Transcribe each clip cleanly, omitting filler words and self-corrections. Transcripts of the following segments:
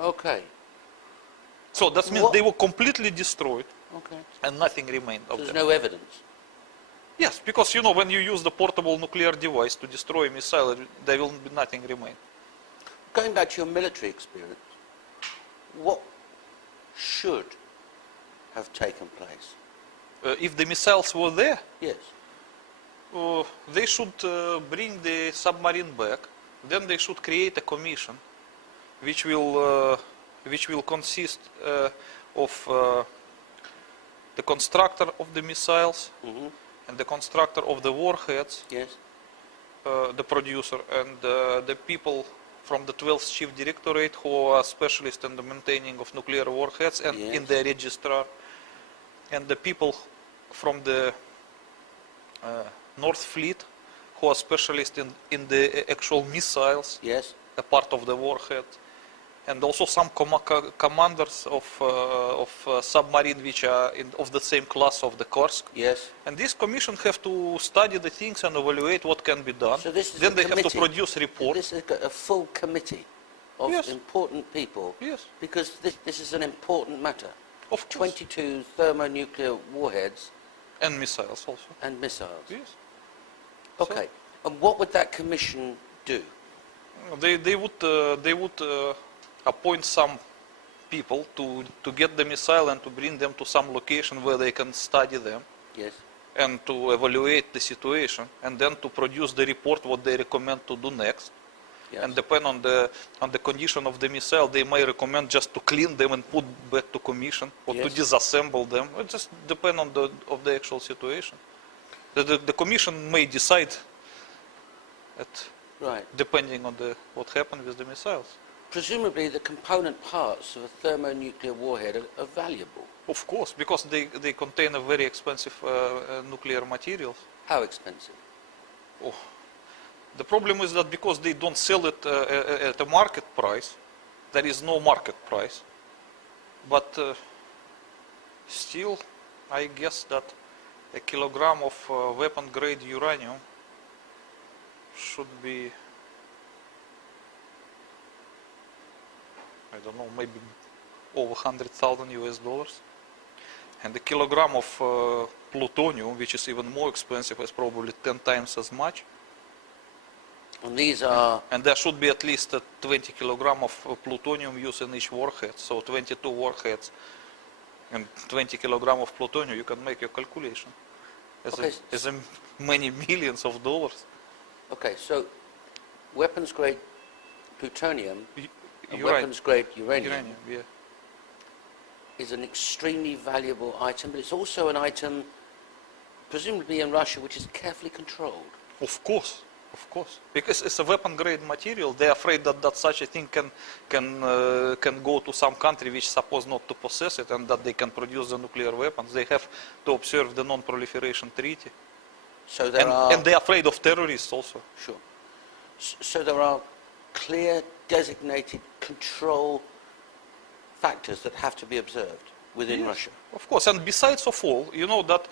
Okay. So that means they were completely destroyed. Okay. And nothing remained of So there's them. no evidence. Yes, because you know when you use the portable nuclear device to destroy a missile, there will be nothing remain. Going back to your military experience, what should have taken place? If the missiles were there, Yes. they should bring the submarine back. Then they should create a commission, which will consist of the constructor of the missiles and the constructor of the warheads, Yes. the producer, and the people from the 12th Chief Directorate who are specialists in the maintaining of nuclear warheads and in the registrar, and the people from the North Fleet who are specialists in the actual missiles, Yes. a part of the warhead, and also some commanders of submarine which are of the same class of the Kursk. Yes. And this commission have to study the things and evaluate what can be done. So this is then a they have to committee. produce reports. This is a full committee of Yes. important people. Yes. Because this is an important matter. Of course. 22 thermonuclear warheads And missiles also. and missiles. Yes. Okay. And what would that commission do? They would appoint some people to get the missile and to bring them to some location where they can study them. Yes. And to evaluate the situation, and then to produce the report what they recommend to do next. Yes. And depend on the condition of the missile, they may recommend just to clean them and put back to commission or to Yes. disassemble them. It just depend on the actual situation. The commission may decide Right. depending on what happened with the missiles. Presumably the component parts of a thermonuclear warhead are valuable. Of course, because they contain a very expensive nuclear materials. How expensive? Oh. The problem is that because they don't sell it at a market price, there is no market price. But still, I guess that a kilogram of weapon-grade uranium should be, I don't know, maybe over 100,000 US dollars. And a kilogram of plutonium, which is even more expensive, is probably 10 times as much. And these are... And there should be at least 20 kilogram of plutonium used in each warhead. So 22 warheads and 20 kilogram of plutonium, you can make your calculation. As many millions of dollars. Okay, so weapons-grade plutonium and Uranium. weapons-grade uranium Yeah. is an extremely valuable item, but it's also an item, presumably in Russia, which is carefully controlled. Of course. Of course, because it's a weapon-grade material. They're afraid that such a thing can go to some country which is supposed not to possess it, and that they can produce the nuclear weapons. They have to observe the non-proliferation treaty. So there are... And they're afraid of terrorists also. Sure. So there are clear, designated control factors that have to be observed within Russia. Of course, and besides of all, you know that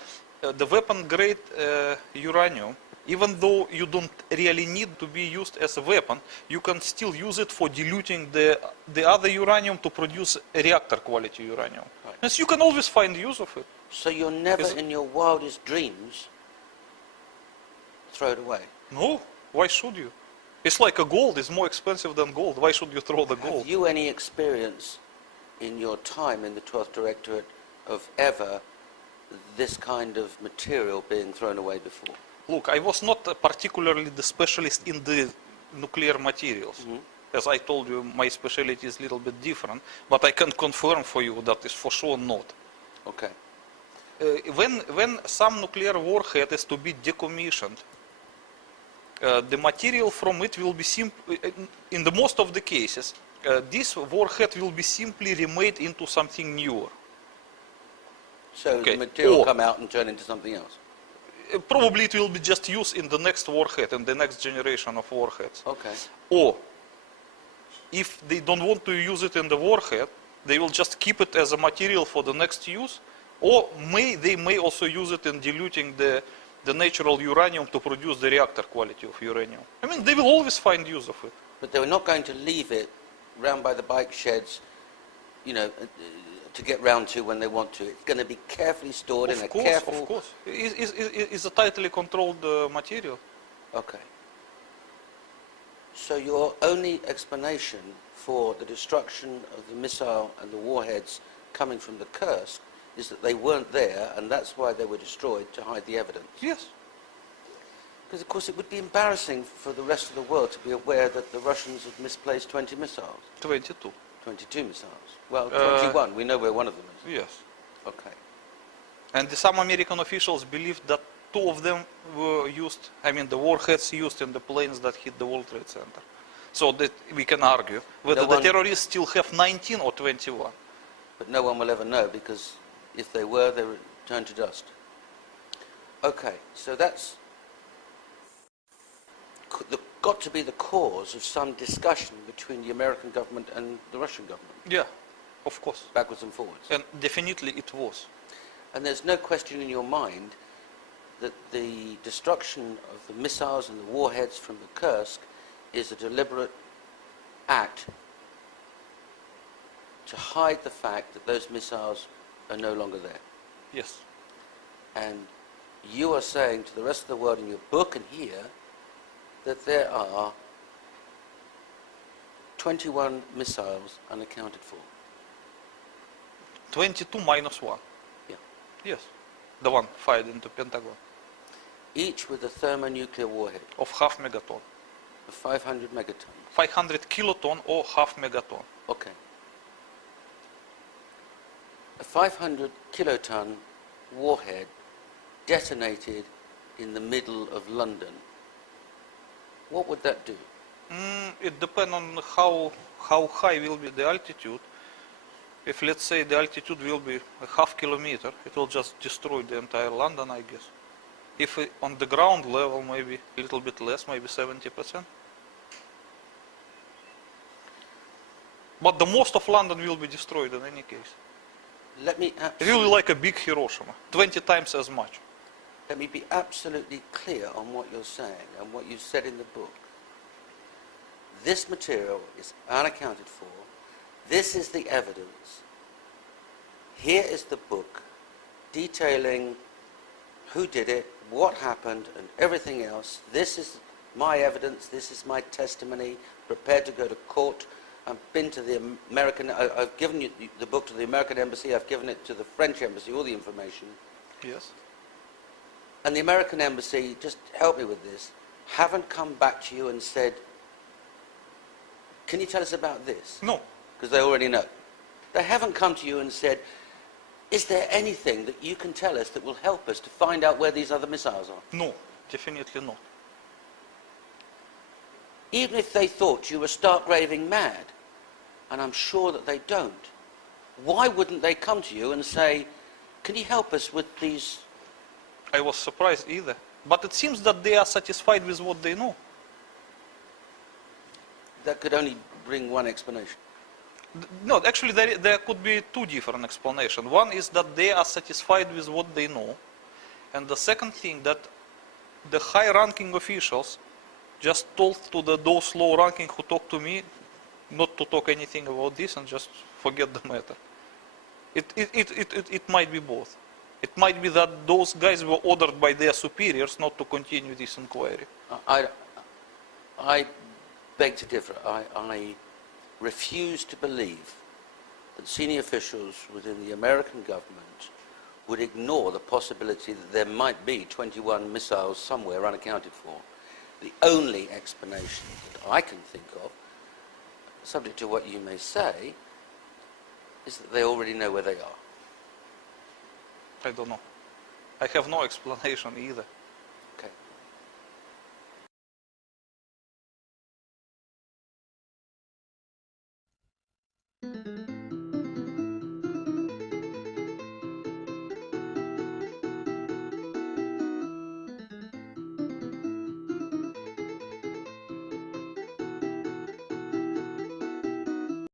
the weapon-grade uranium, even though you don't really need to be used as a weapon, you can still use it for diluting the other uranium to produce reactor quality uranium. Right. And so you can always find use of it. So you're never in your wildest dreams throw it away? No, why should you? It's like a gold, it's more expensive than gold. Why should you throw the gold? Have you any experience in your time in the 12th Directorate of ever this kind of material being thrown away before? Look, I was not particularly the specialist in the nuclear materials. As I told you, my specialty is a little bit different, but I can confirm for you that is for sure not. Okay. When some nuclear warhead is to be decommissioned, the material from it will be in the most of the cases, this warhead will be simply remade into something newer. So the material will come out and turn into something else? Probably it will be just used in the next warhead, in the next generation of warheads. Okay. Or, if they don't want to use it in the warhead, they will just keep it as a material for the next use, or they may also use it in diluting the natural uranium to produce the reactor quality of uranium. I mean, they will always find use of it. But they were not going to leave it round by the bike sheds, you know, to get round to when they want to. It's going to be carefully stored in a careful... Of course. It's a tightly controlled material. Okay. So your only explanation for the destruction of the missile and the warheads coming from the Kursk is that they weren't there, and that's why they were destroyed, to hide the evidence? Yes. Because, of course, it would be embarrassing for the rest of the world to be aware that the Russians had misplaced 20 missiles. 22. 22 missiles. Well, 21. We know where one of them is. Yes. Okay. And some American officials believed that 2 of them were used, I mean the warheads used in the planes that hit the World Trade Center. So that we can argue whether the terrorists still have 19 or 21. But no one will ever know, because if they were, they would turn to dust. Okay, so that's got to be the cause of some discussion between the American government and the Russian government. Yeah, of course. Backwards and forwards. And definitely it was. And there's no question in your mind that the destruction of the missiles and the warheads from the Kursk is a deliberate act to hide the fact that those missiles are no longer there. Yes. And you are saying to the rest of the world in your book and here that there are 21 missiles unaccounted for. 22 minus 1. Yeah. Yes. The one fired into Pentagon. Each with a thermonuclear warhead. Of half megaton. Of 500 megatons. 500 kiloton or half megaton. Okay. A 500 kiloton warhead detonated in the middle of London. What would that do? It depends on how high will be the altitude. If, let's say, the altitude will be a half kilometer, it will just destroy the entire London, I guess. If on the ground level, maybe a little bit less, maybe 70%. But the most of London will be destroyed in any case. Let me Really like a big Hiroshima, 20 times as much. Let me be absolutely clear on what you're saying and what you said in the book. This material is unaccounted for. This is the evidence. Here is the book detailing who did it, what happened, and everything else. This is my evidence. This is my testimony. Prepared to go to court. I've been to the American... I've given you the book to the American Embassy. I've given it to the French Embassy, all the information. Yes. And the American Embassy, just help me with this, haven't come back to you and said, can you tell us about this? No. Because they already know. They haven't come to you and said, is there anything that you can tell us that will help us to find out where these other missiles are? No, definitely not. Even if they thought you were stark raving mad, and I'm sure that they don't, why wouldn't they come to you and say, can you help us with these? I was surprised either. But it seems that they are satisfied with what they know. That could only bring one explanation. No, actually there could be 2 different explanations. One is that they are satisfied with what they know. And the second thing, that the high-ranking officials just told to those low-ranking who talked to me not to talk anything about this and just forget the matter. It might be both. It might be that those guys were ordered by their superiors not to continue this inquiry. I beg to differ. I refuse to believe that senior officials within the American government would ignore the possibility that there might be 21 missiles somewhere unaccounted for. The only explanation that I can think of, subject to what you may say, is that they already know where they are. I don't know. I have no explanation either.